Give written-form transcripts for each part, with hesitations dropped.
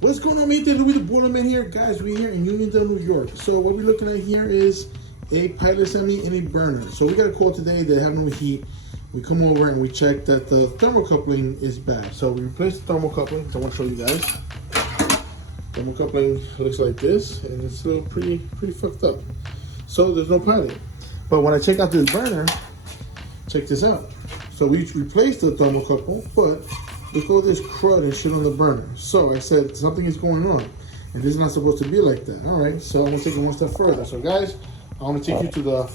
What's going on, mate? Louis the Boilerman here. Guys, we're here in Unionville, New York. So what we're looking at here is a pilot assembly and a burner. So we got a call today that have no heat. We come over and we check that the thermocoupling is bad. So we replaced the thermocoupling. So I want to show you guys. Thermocoupling looks like this, and it's still pretty fucked up. So there's no pilot. But when I check out this burner, check this out. So we replaced the thermocouple, but look at all this crud and shit on the burner. So I said something is going on, and this is not supposed to be like that. All right, so I'm gonna take it one step further. So guys, I want to take you to the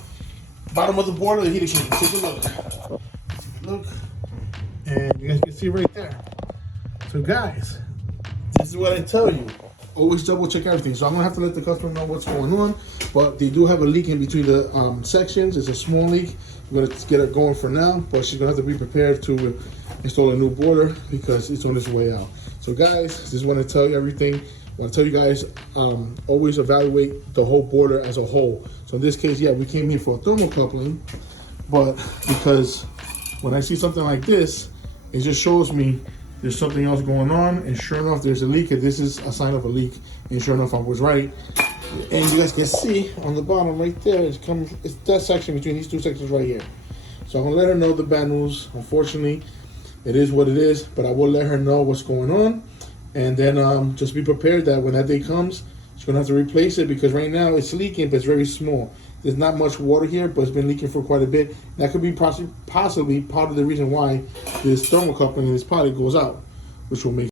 bottom of the board of the heat exchanger. Take a look. Look, and you guys can see right there. So guys, this is what I tell you. Always double check everything. So I'm gonna have to let the customer know what's going on, but they do have a leak in between the sections. It's a small leak. We're gonna get it going for now, but she's gonna have to be prepared to install a new boiler because it's on its way out. So guys, just want to tell you everything. I want to tell you guys, always evaluate the whole boiler as a whole. So in this case, yeah, we came here for a thermocoupling, but because when I see something like this, it just shows me there's something else going on, and sure enough, there's a leak, and this is a sign of a leak, and sure enough, I was right. And you guys can see on the bottom right there, it's that section between these two sections right here. So I'm gonna let her know the bad news. Unfortunately, it is what it is, but I will let her know what's going on, and then just be prepared that when that day comes, she's gonna have to replace it because right now it's leaking, but it's very small. There's not much water here, but it's been leaking for quite a bit. That could be possibly part of the reason why this thermocouple in this pilot goes out, which will make